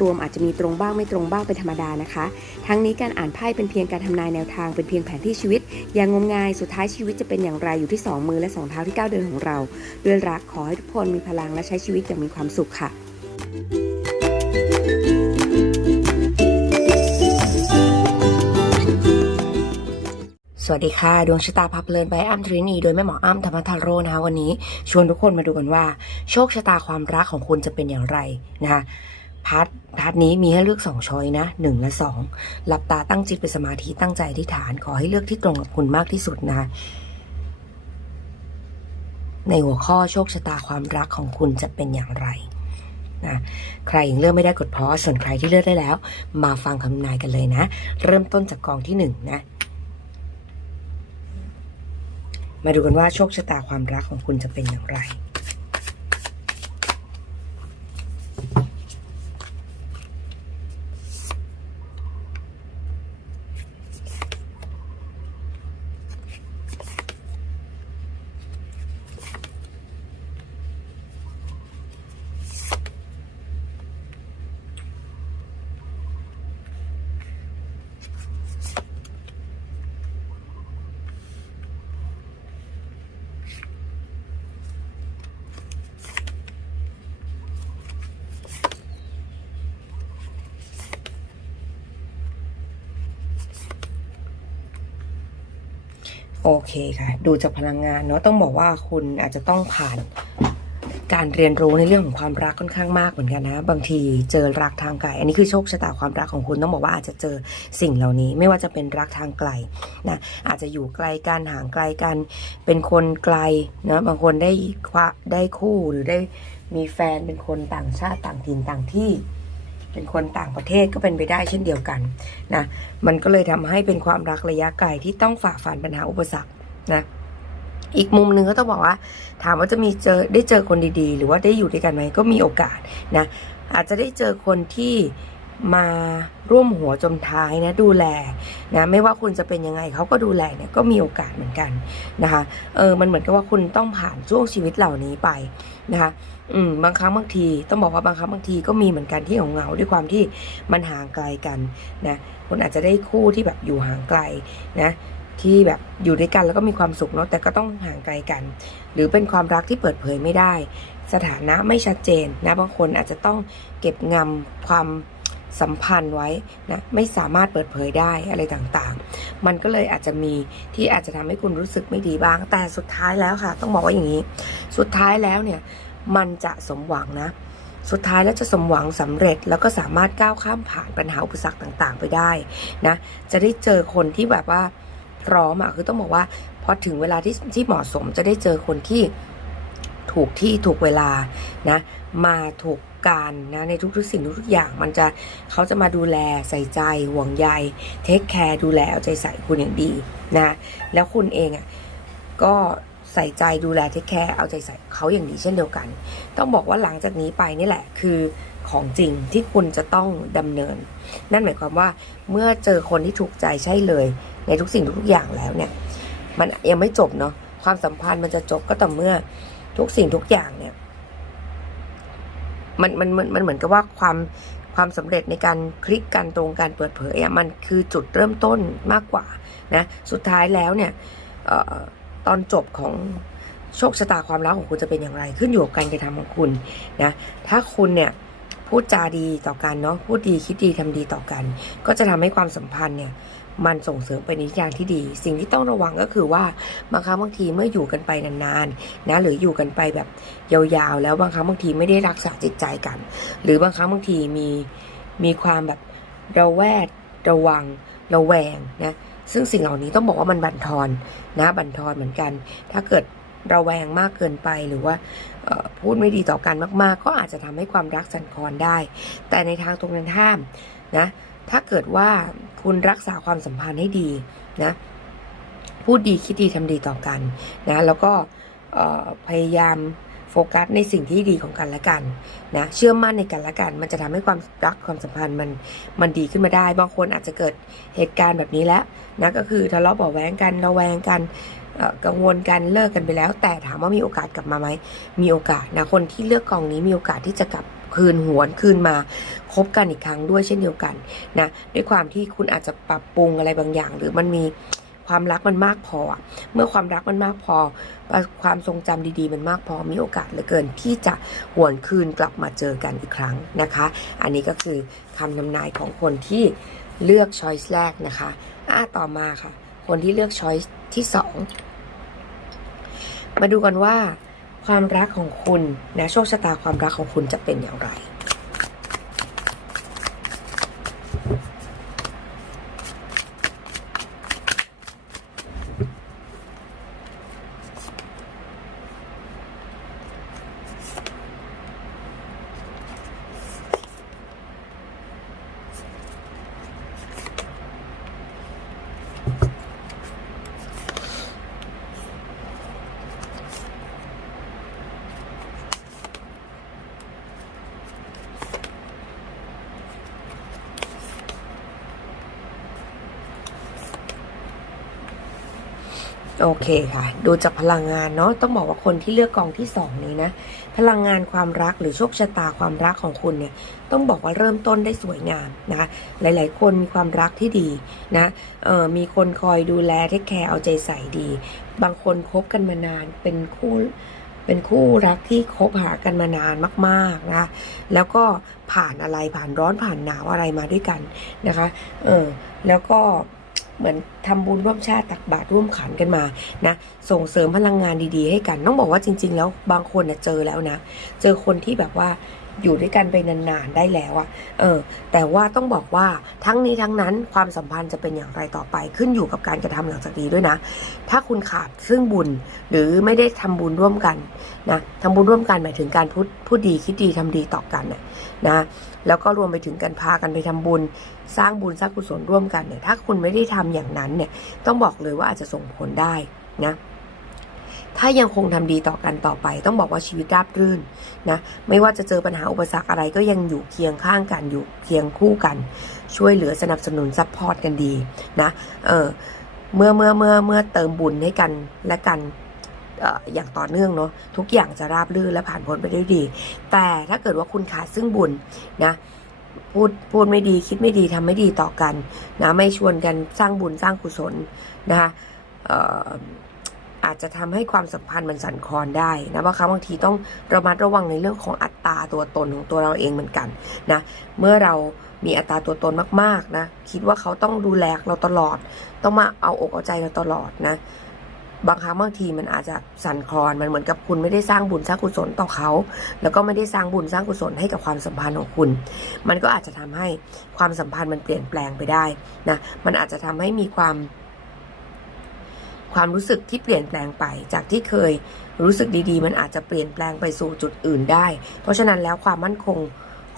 รวมอาจจะมีตรงบ้างไม่ตรงบ้างเป็นธรรมดานะคะ ทั้งนี้การอ่านไพ่เป็นเพียงการทำนายแนวทางเป็นเพียงแผนที่ชีวิต อย่างงมงายสุดท้ายชีวิตจะเป็นอย่างไรอยู่ที่สองมือและสองเท้าที่ก้าวเดินของเรา ด้วยรักขอให้ทุกคนมีพลังและใช้ชีวิตอย่างมีความสุขค่ะสวัสดีค่ะ ดวงชะตาพับเพลินไปอ้ำทรินีโดยแม่หมออ้ำธรรมทาโรนะคะวันนี้ ชวนทุกคนมาดูกันว่า โชคชะตาความรักของคุณจะเป็นอย่างไรนะคะ พาร์ทพาร์ทนี้มีให้เลือก2ช้อยนะ1และ2หลับตาตั้งจิตเป็นสมาธิตั้งใจอธิษฐานขอให้เลือกที่ตรงกับคุณมากที่สุดนะ ในหัวข้อโชคชะตาความรักของคุณจะเป็นอย่างไรนะใครยังเลือกไม่ได้กดพอส่วนใครที่เลือกได้แล้ว มาฟังคำทำนายกันเลยนะ เริ่มต้นจากกองที่หนึ่งนะมาดูกันว่าโชคชะตาความรักของคุณจะเป็นอย่างไร โอเคค่ะ ดูจากพลังงานเนาะต้องบอกว่าคุณอาจจะต้องผ่านการเรียนรู้ในเรื่องของความรักค่อนข้างมากเหมือนกันนะ บางทีเจอรักทางไกล อันนี้คือโชคชะตาความรักของคุณต้องบอกว่าอาจจะเจอสิ่งเหล่านี้ ไม่ว่าจะเป็นรักทางไกลนะอาจจะอยู่ไกลกันห่างไกลกัน เป็นคนไกลนะบางคนได้ควได้คู่หรือได้มีแฟนเป็นคนต่างชาติต่างถิ่นต่างที่ เป็นคนต่างประเทศก็เป็นไปได้เช่นเดียวกันนะมันก็เลยทำให้เป็นความรักระยะไกลที่ต้องฝ่าฟันปัญหาอุปสรรคนะอีกมุมหนึ่งก็ต้องบอกว่า ถามว่าจะมีเจอได้เจอคนดีๆ หรือว่าได้อยู่ด้วยกันไหมก็มีโอกาสนะอาจจะได้เจอคนที่ มาร่วมหัวจมท้ายนะดูแลนะไม่ว่าคุณจะเป็นยังไงเขาก็ดูแลเนี่ยก็มีโอกาสเหมือนกันนะคะเออมันเหมือนกับว่าคุณต้องผ่านช่วงชีวิตเหล่านี้ไปนะคะอืมบางครั้งบางทีต้องบอกว่าบางครั้งบางทีก็มีเหมือนกันที่เหงาด้วยความที่มันห่างไกลกันนะคุณอาจจะได้คู่ที่แบบอยู่ห่างไกลนะที่แบบอยู่ด้วยกันแล้วก็มีความสุขเนาะแต่ก็ต้องห่างไกลกัน หรือเป็นความรักที่เปิดเผยไม่ได้ สถานะไม่ชัดเจนนะบางคนอาจจะต้องเก็บงำความ สัมพันธ์ไว้นะไม่สามารถเปิดเผยได้อะไรต่างๆ มันก็เลยอาจจะมีที่อาจจะทำให้คุณรู้สึกไม่ดีบ้าง แต่สุดท้ายแล้วค่ะ ต้องบอกว่าอย่างนี้ สุดท้ายแล้วเนี่ยมันจะสมหวังนะ สุดท้ายแล้วจะสมหวังสำเร็จแล้วก็สามารถก้าวข้ามผ่านปัญหาอุปสรรคต่างๆ ไปได้นะจะได้เจอคนที่แบบว่าพร้อมอะคือต้องบอกว่าพอถึงเวลาที่ที่เหมาะสมจะได้เจอคนที่ ถูกที่ถูกเวลานะ มาถูกการนะในทุกๆสิ่งทุกๆอย่างมันจะเขาจะมาดูแลใส่ใจห่วงใยเทคแคร์ดูแลเอาใจใส่คุณอย่างดีนะ แล้วคุณเองอะก็ใส่ใจดูแลเทคแคร์เอาใจใส่เขาอย่างดีเช่นเดียวกัน ต้องบอกว่าหลังจากนี้ไปนี่แหละคือของจริงที่คุณจะต้องดำเนิน นั่นหมายความว่าเมื่อเจอคนที่ถูกใจใช่เลย ในทุกสิ่งทุกอย่างแล้วเนี่ย มันยังไม่จบเนาะความสัมพันธ์มันจะจบก็ต่อเมื่อ ทุกสิ่งทุกอย่างเนี่ย มันมันมันมันเหมือนกับว่าความความสำเร็จในการคลิกกันตรงการเปิดเผยอะมันคือจุดเริ่มต้นมากกว่านะสุดท้ายแล้วเนี่ยออตอนจบของโชคชะตาความรักของคุณจะเป็นอย่างไร ขึ้นอยู่กับการกระทำของคุณนะถ้าคุณเนี่ยพูดจาดีต่อกันเนาะพูดดีคิดดีทำดีต่อกัน ก็จะทำให้ความสัมพันธ์เนี่ย มันส่งเสริมไปในทางที่ดี สิ่งที่ต้องระวังก็คือว่าบางครั้งบางทีเมื่ออยู่กันไปนานๆนะหรืออยู่กันไปแบบยาวๆ แล้วบางครั้งบางทีไม่ได้รักษาจิตใจกัน หรือบางครั้งบางทีมีมีความแบบระแวดระวังระแวงนะซึ่งสิ่งเหล่านี้ต้องบอกว่ามันบั่นทอนนะบั่นทอนเหมือนกัน ถ้าเกิดระแวงมากเกินไปหรือว่าพูดไม่ดีต่อกันมาก ๆ ก็อาจจะทำให้ความรักสั่นคลอนได้ แต่ในทางตรงกันข้ามนะ ถ้าเกิดว่าคุณรักษาความสัมพันธ์ให้ดีนะพูดดีคิดดีทำดีต่อกันนะแล้วก็พยายามโฟกัสในสิ่งที่ดีของกันและกันนะเชื่อมั่นในกันและกัน มันจะทำให้ความรักความสัมพันธ์มันมันดีขึ้นมาได้ บางคนอาจจะเกิดเหตุการณ์แบบนี้แล้วนะก็คือทะเลาะเบาแวงกันระแวงกันกังวลกันเลิกกันไปแล้ว แต่ถามว่ามีโอกาสกลับมาไหมมีโอกาสนะคนที่เลือกกองนี้มีโอกาสที่จะกลับ คืนหวนคืนมาคบกันอีกครั้งด้วยเช่นเดียวกันนะด้วยความที่คุณอาจจะปรับปรุงอะไรบางอย่าง หรือมันมีความรักมันมากพอ เมื่อความรักมันมากพอ ความทรงจำดีๆ มันมากพอมีโอกาสเหลือเกินที่จะหวนคืนกลับมาเจอกันอีกครั้งนะคะ อันนี้ก็คือคำนำนายของคนที่เลือกช้อยส์แรกนะคะอะต่อมาค่ะ คนที่เลือกช้อยส์ที่สองมาดูกันว่า ความรักของคุณนะโชคชะตาความรักของคุณจะเป็นอย่างไร โอเคค่ะ ดูจากพลังงานเนาะต้องบอกว่าคนที่เลือกกองที่สองนี้นะ พลังงานความรักหรือโชคชะตาความรักของคุณเนี่ย ต้องบอกว่าเริ่มต้นได้สวยงามนะคะ หลาย ๆ คนมีความรักที่ดีนะเออมีคนคอยดูแลเทคแคร์เอาใจใส่ดี บางคนคบกันมานานเป็นคู่เป็นคู่รักที่คบหากันมานานมากๆนะแล้วก็ผ่านอะไรผ่านร้อนผ่านหนาวอะไรมาด้วยกันนะคะ เออแล้วก็ เหมือนทำบุญร่วมชาติตักบาตรร่วมขันกันมานะส่งเสริมพลังงานดีๆ ให้กัน ต้องบอกว่าจริง ๆ แล้วบางคนนะเจอแล้วนะ เจอคนที่แบบว่า อยู่ด้วยกันไปนานๆได้แล้วอะเออ แต่ว่าต้องบอกว่าทั้งนี้ทั้งนั้นความสัมพันธ์จะเป็นอย่างไรต่อไปขึ้นอยู่กับการกระทำหลังจากนี้ด้วยนะ ถ้าคุณขาดซึ่งบุญหรือไม่ได้ทำบุญร่วมกันนะทำบุญร่วมกันหมายถึงการพูดพูดดีคิดดีทำดีต่อกันนะนะแล้วก็รวมไปถึงการพากันไปทำบุญ สร้างบุญสร้างกุศลร่วมกันเนี่ยถ้าคุณไม่ได้ทำอย่างนั้นเนี่ยต้องบอกเลยว่าอาจจะส่งผลได้นะ ถ้ายังคงทำดีต่อกันต่อไป ต้องบอกว่าชีวิตราบรื่นนะ ไม่ว่าจะเจอปัญหาอุปสรรคอะไรก็ยังอยู่เคียงข้างกันอยู่เคียงคู่กัน ช่วยเหลือสนับสนุนซัพพอร์ตกันดีนะ เออเมื่อเมื่อเมื่อเมื่อเติมบุญให้กันและกันอย่างต่อเนื่องเนาะทุกอย่างจะราบรื่นและผ่านพ้นไปด้วยดี แต่ถ้าเกิดว่าคุณขาดซึ่งบุญนะพูดพูดไม่ดีคิดไม่ดีทำไม่ดีต่อกันนะไม่ชวนกันสร้างบุญสร้างกุศลนะคะ อาจจะทำให้ความสัมพันธ์มันสั่นคลอนได้นะบางครั้งบางทีต้องระมัดระวังในเรื่องของอัตราตัวตนของตัวเราเองเหมือนกันนะเมื่อเรามีอัตราตัวตนมากๆนะคิดว่าเขาต้องดูแลเราตลอด ต้องมาเอาอกเอาใจเราตลอดนะบางครั้งบางทีมันอาจจะสั่นคลอนมันเหมือนกับคุณไม่ได้สร้างบุญสร้างกุศลต่อเขา แล้วก็ไม่ได้สร้างบุญสร้างกุศลให้กับความสัมพันธ์ของคุณ มันก็อาจจะทำให้ความสัมพันธ์มันเปลี่ยนแปลงไปได้นะมันอาจจะทำให้มีความ ความรู้สึกที่เปลี่ยนแปลงไป จากที่เคยรู้สึกดีๆ มันอาจจะเปลี่ยนแปลงไปสู่จุดอื่นได้ เพราะฉะนั้นแล้วความมั่นคง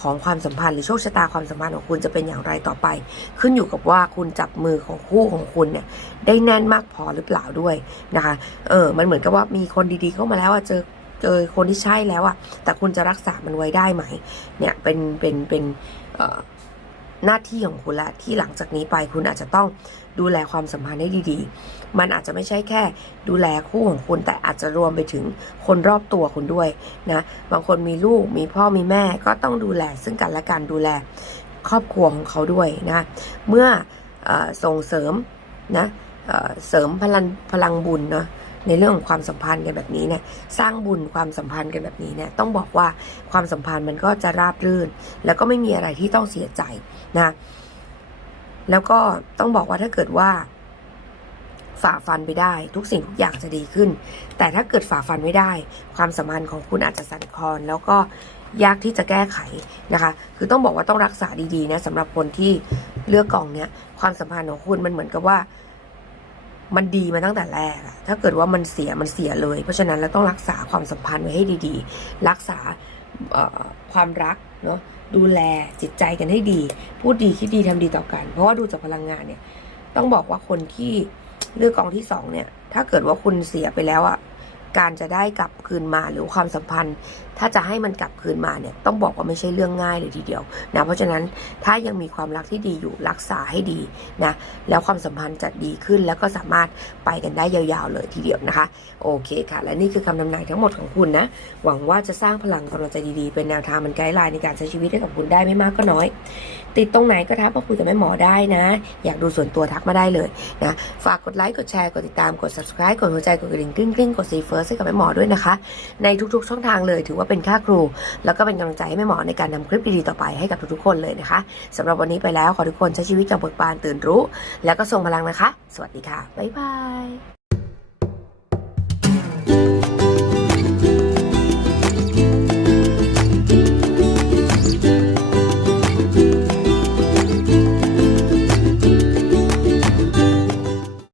ของความสัมพันธ์หรือโชคชะตาความสัมพันธ์ของคุณจะเป็นอย่างไรต่อไป ขึ้นอยู่กับว่าคุณจับมือของคู่ของคุณเนี่ย ได้แน่นมากพอหรือเปล่าด้วยนะคะเออมันเหมือนกับว่ามีคนดีๆเข้ามาแล้วอะเจอเจอคนที่ใช่แล้วอะแต่คุณจะรักษามันไว้ได้ไหม เนี่ยเป็นเป็นเป็นเอ่อ หน้าที่ของคุณละที่หลังจากนี้ไปคุณอาจจะต้องดูแลความสัมพันธ์ให้ดีๆ มันอาจจะไม่ใช่แค่ดูแลคู่ของคุณ แต่อาจจะรวมไปถึงคนรอบตัวคุณด้วยนะ บางคนมีลูกมีพ่อมีแม่ก็ต้องดูแล ซึ่งกันและกันดูแลครอบครัวของเขาด้วยนะ เมื่ออส่งเสริมนะเอ่อเสริมพลังพลังบุญเนาะ ในเรื่องของความสัมพันธ์กันแบบนี้เนี่ยสร้างบุญความสัมพันธ์กันแบบนี้เนี่ยต้องบอกว่าความสัมพันธ์มันก็จะราบรื่น แล้วก็ไม่มีอะไรที่ต้องเสียใจนะแล้วก็ต้องบอกว่าถ้าเกิดว่าฝ่าฟันไปได้ทุกสิ่งทุกอย่างจะดีขึ้น แต่ถ้าเกิดฝ่าฟันไม่ได้ ความสัมพันธ์ของคุณอาจจะสั่นคลอนแล้วก็ยากที่จะแก้ไขนะคะ คือต้องบอกว่าต้องรักษาดีๆนะสำหรับคนที่เลือกกล่องเนี้ยความสัมพันธ์ของคุณมันเหมือนกับว่า มันดีมาตั้งแต่แรกอะถ้าเกิดว่ามันเสียมันเสียเลย เพราะฉะนั้นเราต้องรักษาความสัมพันธ์ไว้ให้ดีๆ รักษาความรักเนาะดูแลจิตใจกันให้ดี พูดดีคิดดีทำดีต่อกัน เพราะว่าดูจากพลังงานเนี่ย ต้องบอกว่าคนที่เลือกกองที่สองเนี่ย ถ้าเกิดว่าคุณเสียไปแล้วอะ การจะได้กลับคืนมาหรือความสัมพันธ์ ถ้าจะให้มันกลับคืนมาเนี่ยต้องบอกว่าไม่ใช่เรื่องง่ายเลยทีเดียวนะเพราะฉะนั้นถ้ายังมีความรักที่ดีอยู่รักษาให้ดีนะแล้วความสัมพันธ์จะดีขึ้นแล้วก็สามารถไปกันได้ยาวๆเลยทีเดียวนะคะ โอเคค่ะ และนี่คือคำทำนายทั้งหมดของคุณนะหวังว่าจะสร้างพลังกำลังใจดีๆเป็นแนวทางเป็นไกด์ไลน์ในการใช้ชีวิตให้กับคุณได้ไม่มากก็น้อย ติดตรงไหนก็ทักมาคุยกับแม่หมอได้นะ อยากดูส่วนตัวทักมาได้เลยนะฝากกดไลค์กดแชร์กดติดตามกด subscribe กดหัวใจกดกระดิ่งกริ๊งกริ๊งกดซีเฟิร์สให้กับแม่หมอด้วยนะคะ ในทุกๆช่องทางเลย ถือว่าเป็นค่าครู แล้วก็เป็นกำลังใจให้แม่หมอในการนำคลิปดีๆต่อไปให้กับทุกๆคนเลยนะคะสำหรับวันนี้ไปแล้วขอทุกคนใช้ชีวิตอย่างเบิกบานตื่นรู้ แล้วก็ทรงพลังนะคะ สวัสดีค่ะบ๊ายบาย